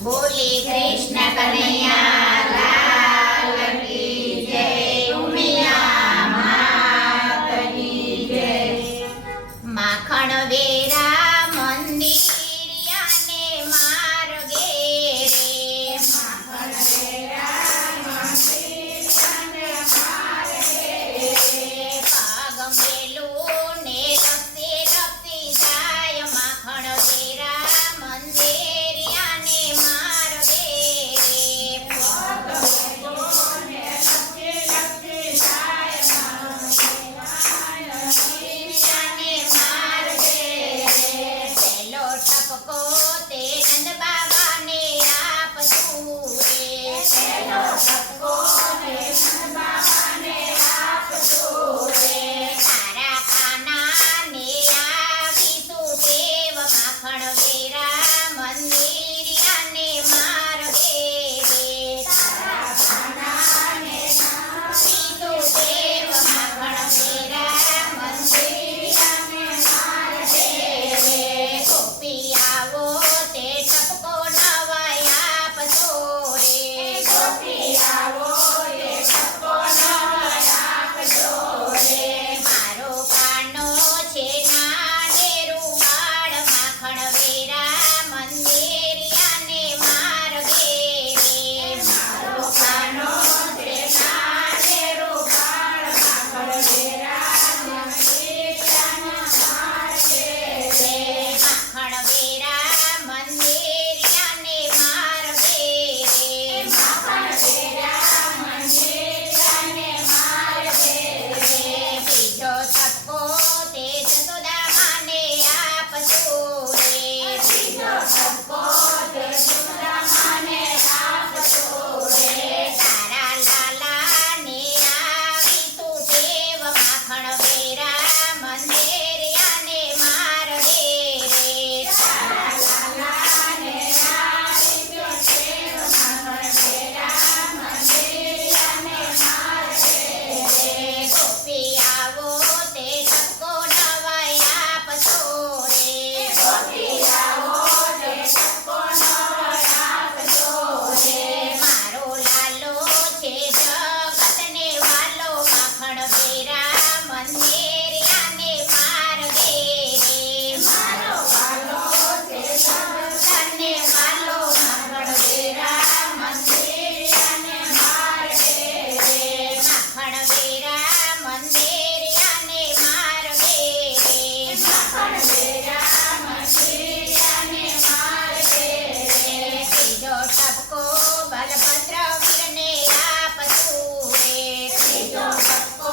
બોલે કૃષ્ણ કનૈયા લાલ કી જય, ઉમિયા માતની જય। માખણ વેરા મંદિર અને માર્ગે રે, માખણ વેરા મંદિર અને માર્ગે રે, પાગ મેલું ને રસ્તે લપસી જાય। માખણ વેરા મંદિર અને માર્ગે રે, ભગવાનને લપસી લપસી જાય। માખણ વેરા અને માર્ગે રે, પેલો ટપકો તે નંદ બાબાને આપશું રે। પેલો ટપકો ને નંદ બાબાને આપજો રે। તારા કાનાને આવીશું દેવ, માખણ વેરા મંદિર અને માર્ગે રે। તારા કાનાને આવીશું દેવ, માખણ વેરા મંદિર અને માર્ગે રે। ગોપી આવો તે ટપકો નવાય આપજો રે। ગોપી આવો તે ટપકો નવાય આપજો રે। મારો કાનો છે નાનેરું બાળ, માખણ વેરા મંદિર અને માર્ગે રે। મારો કાનો તે નાનેરું બાળ, માખણ વેરા મંદિર અને માર્ગે રે। માખણ વેરા મંદિર અને માર્ગે રે। માખણ વેરા મંદિર અને માર્ગે રે। બીજો ટપકો તે જસોદા માને આપજો રે। બીજો ટપકો તે સુદામાને આપજો રે। તારા લાલાને આવીશું દેવ, માખણ વેરા મંદિર અને માર્ગે રે। તારા લાલાને આવીશું દેવ, માખણ વેરા મંદિર અને માર્ગે રે। ગોપી આવો તે ટપકો નવાય આપજો રે। ગોપી આવો તે ટપકો નવાય આપજો રે। મારો લાલો છે જગતને વાલો, માખણ વેરા મંદિર અને માર્ગે રે। મારો વાલો તે તને વાલો, માખણ વેરા મંદિર અને માર્ગે રે। માખણ વેરા મંદિર અને માર્ગે રે। માખણ વેરા મંદિર અને માર્ગે રે। ત્રીજો ટપકો બલભદ્ર વીરને આપશું રે। ત્રીજો ટપકો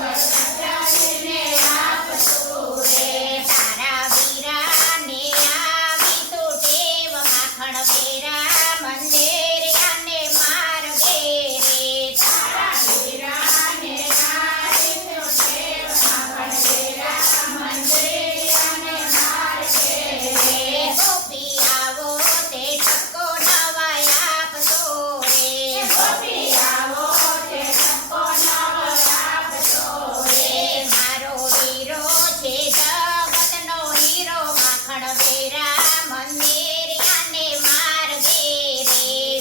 બળભદ્રને આપજો રે। તારા વીરાને આવીશું દેવ, માખણ વેરા મંદિર અને માર્ગે રે। તારા વીરાને આવીશું દેવ, માખણ વેરા મંદિર અને માર્ગે રે। ગોપી આવો તે ટપકો નવાય આપજો રે। ગોપી આવો તે ટપકો નવાય આપજો રે। મારો વીરો છે જગતનો હીરો, માખણ વેરા મંદિર અને માર્ગે રે।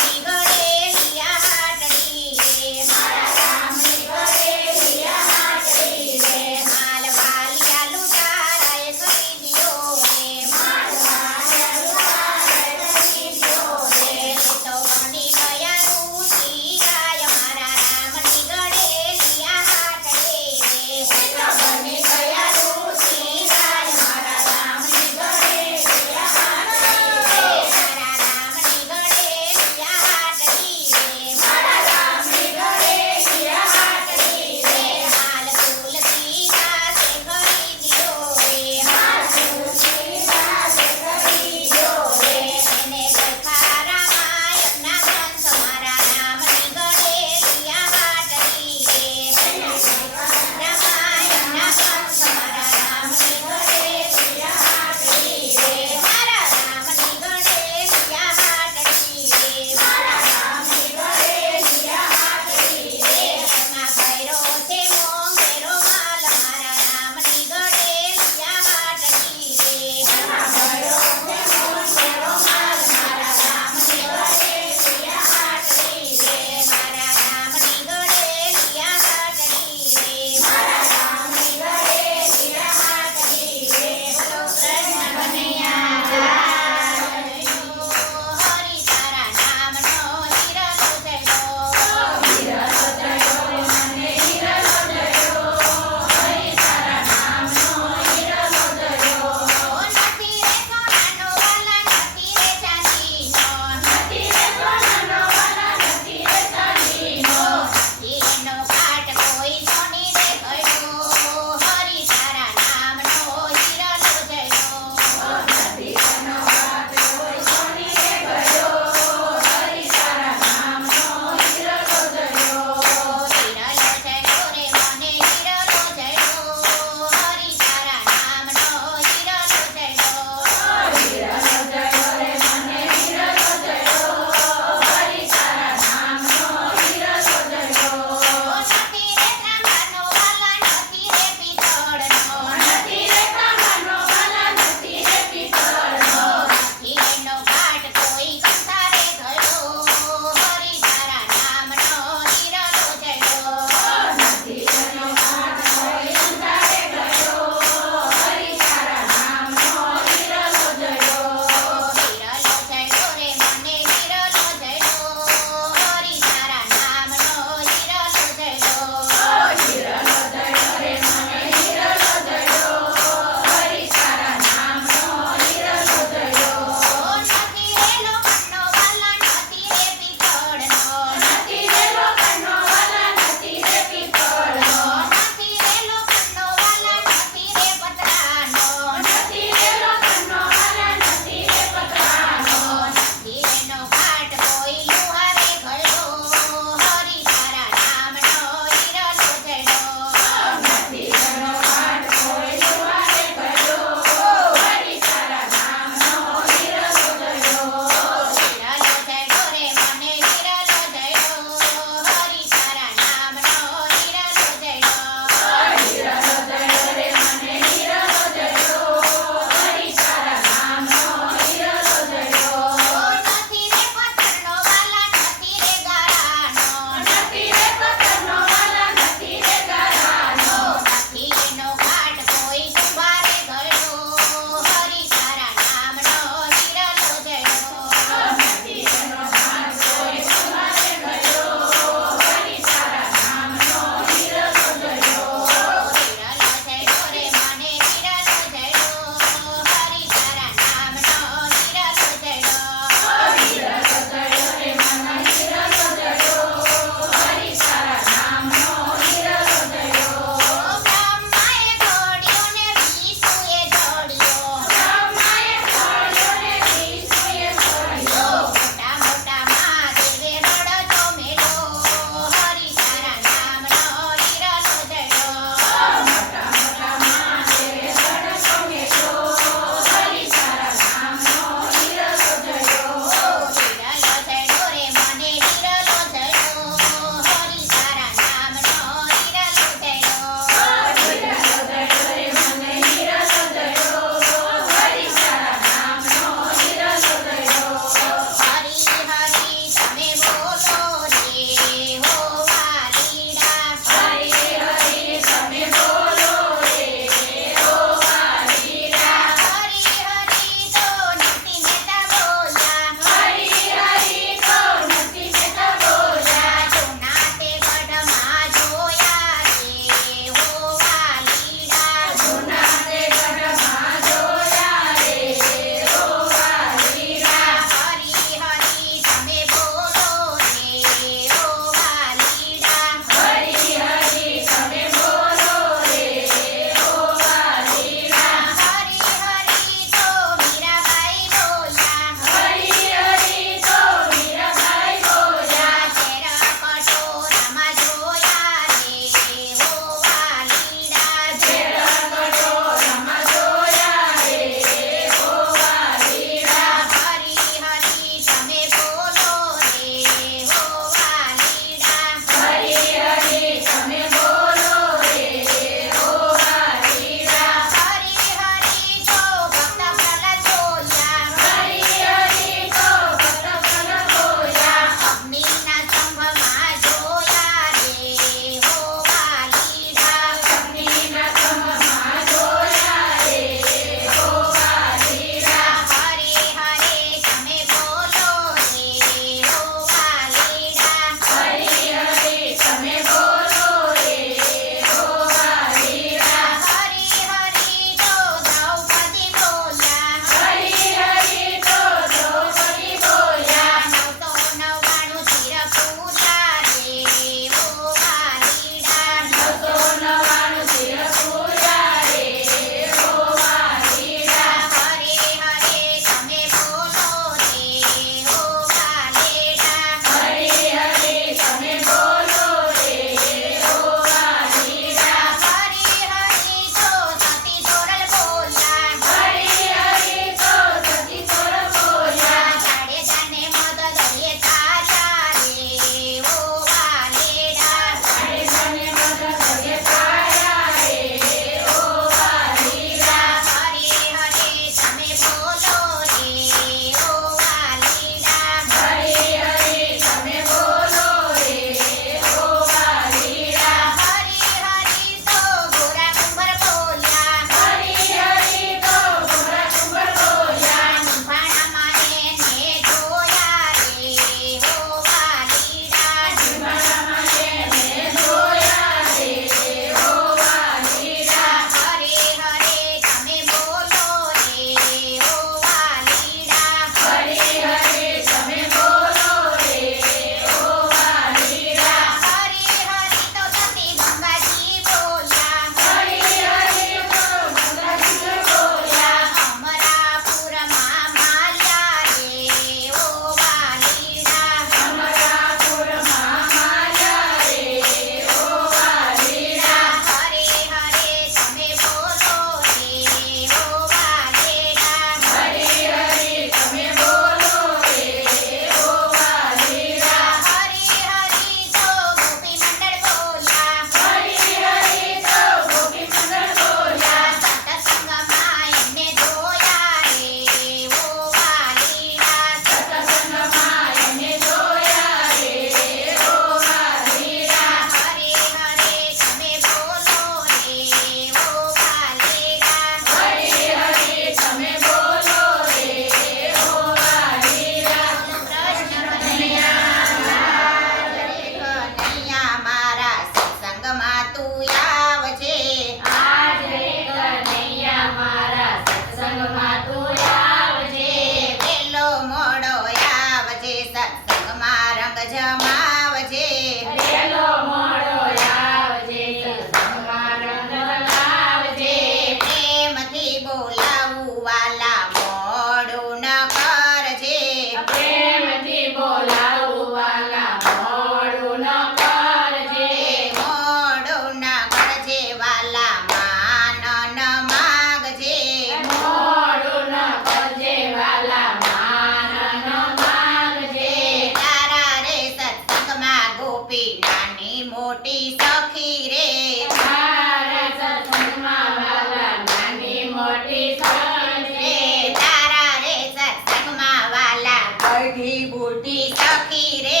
સંગે તારા રે સત્સંગમાં વાલા ગઢી બુટી સખી રે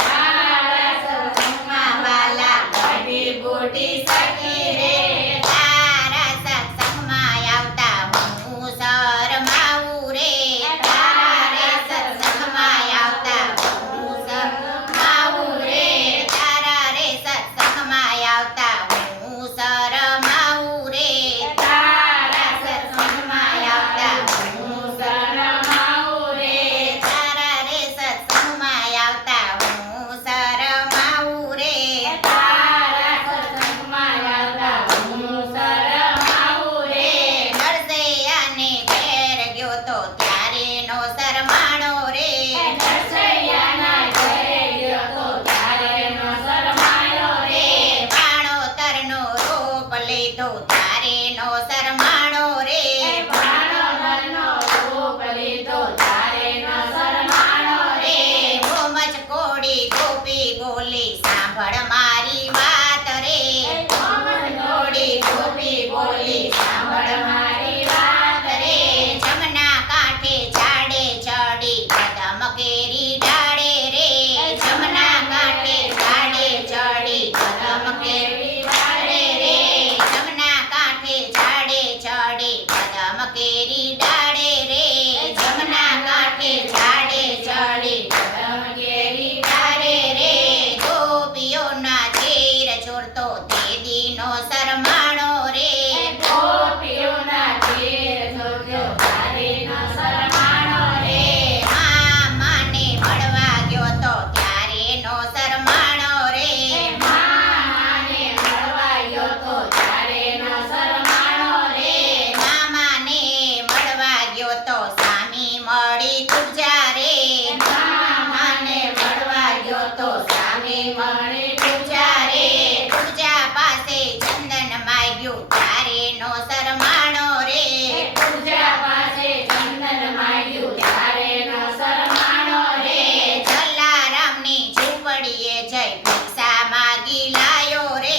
તારા સત્સંગમાં વાલા ગઢી બુટી સખી રે તારા સત્સંગમાં આવતા હું શરમાવું રે તારા સત્સંગમાં આવતા હું શરમાવું રે તારા રે સત્સંગમાં આવતા હું શરમાવું રે તારા સત્સંગમાં આવતા હું શરમાવું રે તારા રે સત્સંગમાં આવતા હું શરમાવું રે તારા સત્સંગમાં આવતા હું શરમાવું રે નરસૈયાને ઘેર ગયો તો ત્યારે નો શરમાણો રે નરસૈયાના ઘરે ગયો તો ત્યારે નો શરમાયો રે ભાણોતરનો રૂપ લીધો ત્યારે નો શરમાણો રે ભાણોદરનો રૂપ લીધો ત્યારે નો શરમાયો રે ગોમજ કોડી ગોપી બોલી સાંભળ મારી વાત રે થોડી ગોપી બોલી સાંભળ મારી વાત રે જમના કાંઠે ઝાડે ચડી કદમ કેરી ડાળે રે જમના કાંઠે ઝાડે ચડી કદમ કેરી ડાળે રે જમના કાંઠે ઝાડે ચડી કદમ કેરી ડાળે રે જમના કાંઠે ઝાડે ચડી કદમ કેરી ડાળે રે ગોપીઓના ચીર ચોરતો તે દીનો શરમાણો રે ગોપીઓના ચીર જોજો તારે નો શરમાણો રે મામાને મળવા ગયો તો ત્યારે નો શરમાણો રે મામાને મળવા ગયો તો ત્યારે નો શરમાણો રે મામાને મળવા ગયો તો સ્વામી મળી તુજા રે મામાને મળવા ગયો તો સ્વામી મળી તુજા રે તુજા પાસે ચંદન માગ્યું ત્યારે નો શરમાણો રે પૂજા પાસે ચંદન માગ્યું ત્યારે નો શરમાણો રે જલારામની ઝૂંપડીએ જઈ ભિક્ષા માગી લાયો રે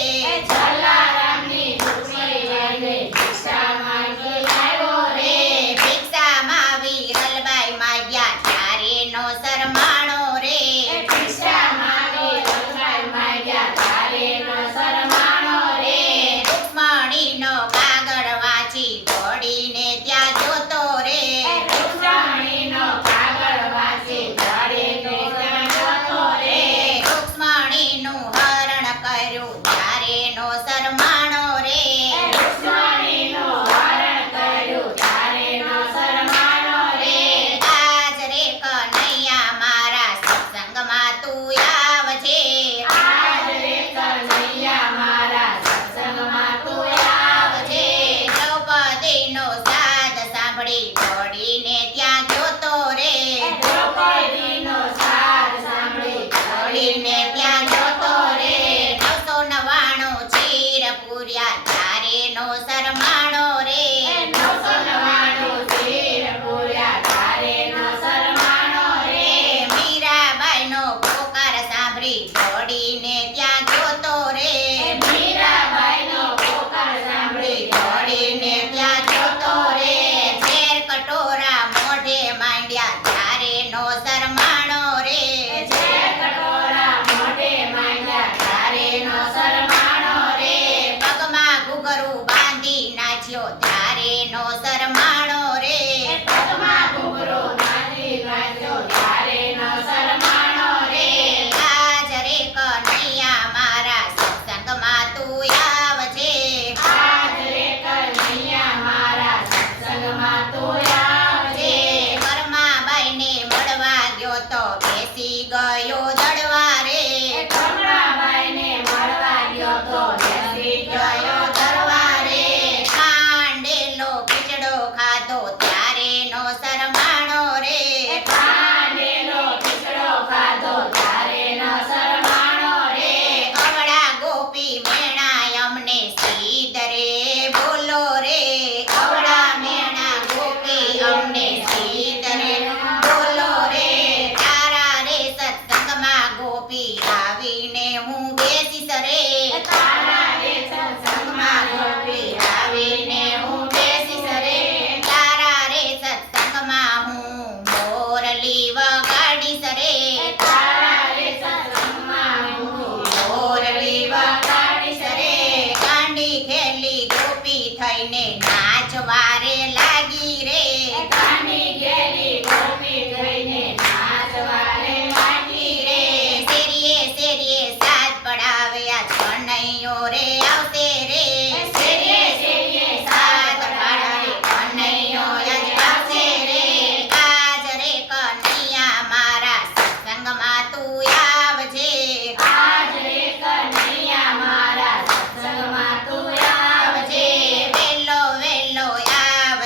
જલારામની ઝૂંપડી જઈને ભિક્ષા માગી લાવ્યો રે ભિક્ષામાં વિરલબાઈ માગ્યા ત્યારે નો શરમાણો રે ભિક્ષા માગી લંગાઈ માગ્યા ત્યારે નો શરમાણો રે રૂકમણીનો કાગળ વાંચી દોડીને ત્યાં જોતો રે રૂકમણીનો કાગળ વાંચી દોડીને ત્યાં જતો રે રૂકમણીનું હરણ કર્યું ત્યારે નો શરમાણો રે રૂકમણીનો હરણ કર્યું ત્યારે નો શરમાણો રે આજ રે કનૈયા મારા સત્સંગમાં તું આવજે આજ રે કનૈયા મારા સત્સંગમાં તું આવજે દ્રૌપદીનો સાદ સાંભળી દોડીને ત્યાં જોતો રે દ્રૌપદીનો સાર સાંભળી દોડીને ત્યાં જોતો રે 999 ચીર પૂર્યા ત્યારે નો શરમાણો રે 999 ચીર પૂર્યા ત્યારે નો શરમાણો રે મીરાબાઈનો પોકાર સાંભળી દોડીને ત્યાં જોતો રે મીરાબાઈનો પોકાર સાંભળી દોડીને ત્યાં જોતો રે ઝેર કટોરા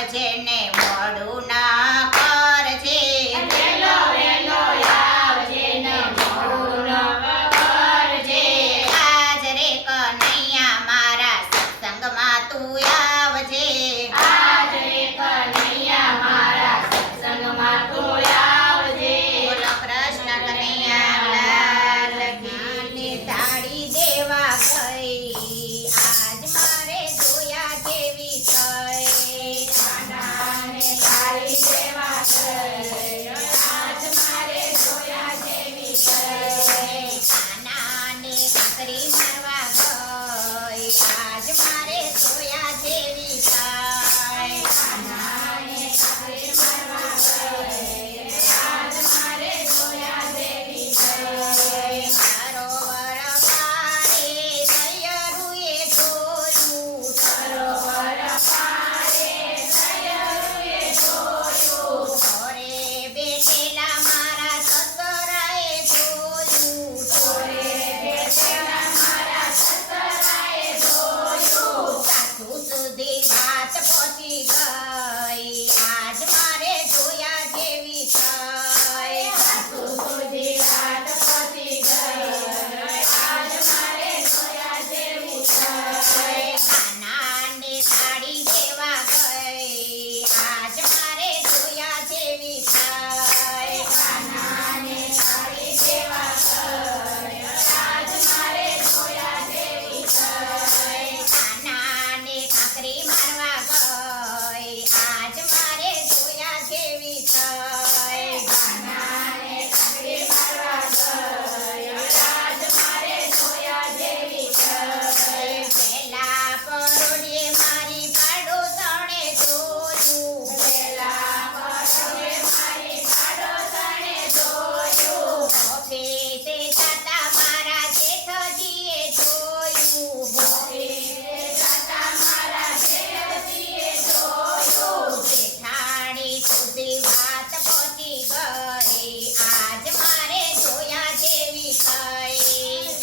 આવજે ને મોડું ના કરજે વેલો વેલો આવજે ને મોડું ન કરજે. હાજરે કનૈયા મારા સત્સંગમાં તું આવજે આજ રે કનૈયા મારા સત્સંગમાં તું આવજે. બોલો કૃષ્ણ કનૈયા લાલ કી તાળી દેવા ગઈ આજ મારે જોયા જેવી થઈ કાનાને તાળી દેવા ગઈ આજ મારે જોયા જેવી થઈ. કાનાને કાકરી મારવા ગઈ આજ મારે જોયા જેવી થઈ કાનાને કાકરી મારવા ગઈ આજ મારે જોયા જેવી થઈ. સરોવર પારે સૈયરુએ જોયું સરોવર પારે સયરુએ જોયું. ઘોરે બેઠેલા મારા સસરાએ જોયું ઘોરે બેઠેલા મારા સસરાએ જોયું. સાસુ સુધી વાત પહોંચી ગઈ આજ મારે જોયા જેવી થઈ સાસુ સુધી વાત પહોંચી ગઈ આજ મારે જોયા જેવી થઈ. કાનાને તાળી દેવા ગઈ આજ મારે જોયા જેવી થઈ કાનાને તાળી દેવા ગઈ આજ મારે જોયા જેવી થઈ. કાનાને કાકરી મારવા ગઈ આજ મારે જોયા જેવી થઈ કાનાને કાકરી મારવા ગઈ આજ મારે જોયા જેવી થઈ. પેલા પરોઢિયે મારી પાડોશણે જોયું પેલા પરોઢે મારી પાડોશણે જોયું. ઓફિસે જતા મારા જેઠજીએ જોયું ઓફિસે જતા મારા જેઠજીએ જોયું. જેઠાણી સુધી વાત પહોંચી ગઈ આજ મારે જોયા જેવી થઈ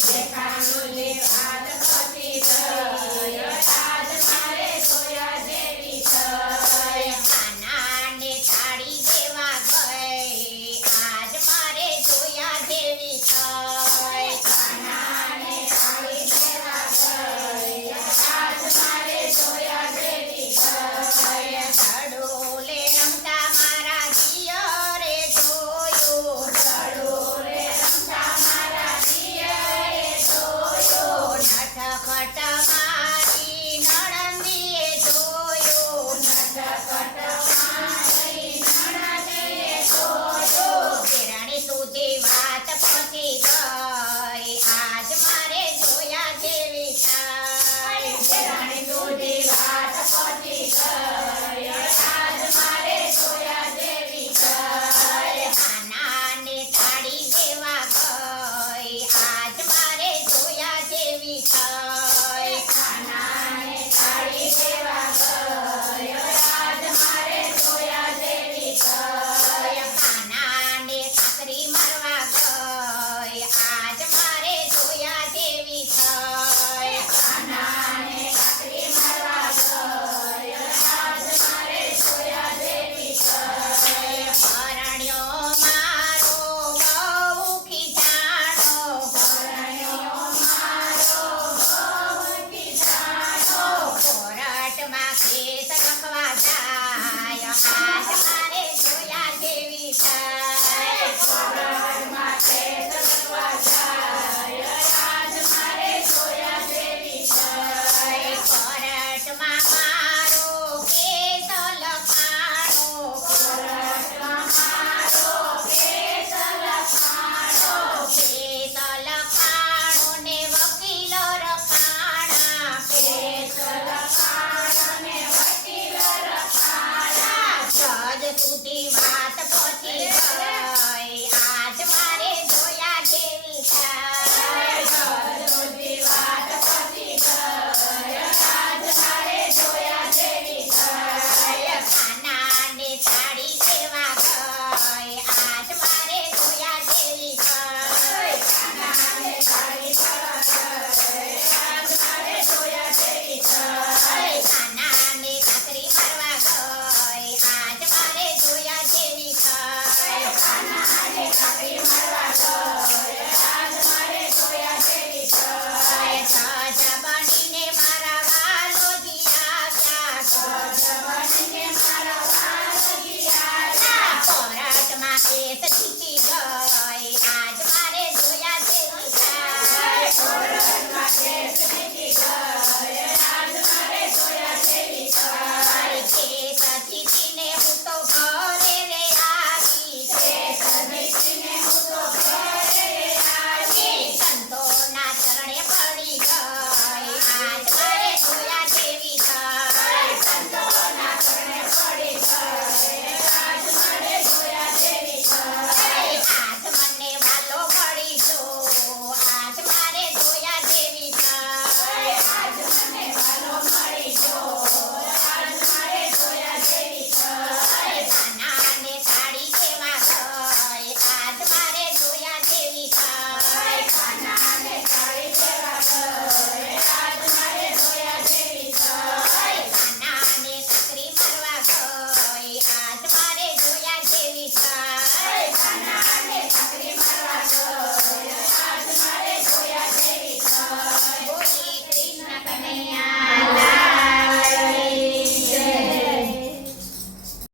જેઠાણીની વાત પહોંચી ગઈ આજ મારે જોયા જેવી થઈ. કાનાને તાળી દેવા ગઈ આજ મારે જોયા જેવી થઈ કાનાને તાળી દેવા ગઈ આજ મારે જોયા જેવી થઈ. ચડોલે રમતા મારા દિયરે જોયું ચડોરે રમતા મારા દિયરે જોયું. નટખટ મારી નણંદીએ જોયું નટખટ મારી નણંદીએ જોયું. કિરણી સુધી વાત પહોંચી ગઈ આજ મારે જોયા જેવી થઈ રાણી સુધી વાત પહોંચી ગઈ આજ મારે જોયા જેવી થઈ. કાનાને તાળી દેવા ગઈ આજ મારે જોયા જેવી થઈ કાનાને તાળી દેવા ગઈ આજ મારે જોયા જેવી થઈ. કાનાને કાકરી મારવા ગઈ આજ મારે જોયા જેવી થઈ કાનાને કાકરી મારવા ગઈ આજ મારે જોયા જેવી થઈ. પરણ્યો મારો બહુ ખીજાણો પરણ્યો મારો બહુ ખીજાણો. કોરટમાં કેસ લખવા જાય આજ મારે જોયા જેવી થઈ કોરટમાં કેસ લખવા જાય આજ મારે જોયા જેવી થઈ. કોરટમાં મારો કેસ લખાણો કોરટમાં મારો કેસ લખાણો. કેસ લખાણો ને વકીલો રખાણા કેસ લખાણો ને વકીલ રખાણા. જજ સુધી વાત પહોંચી ગઈ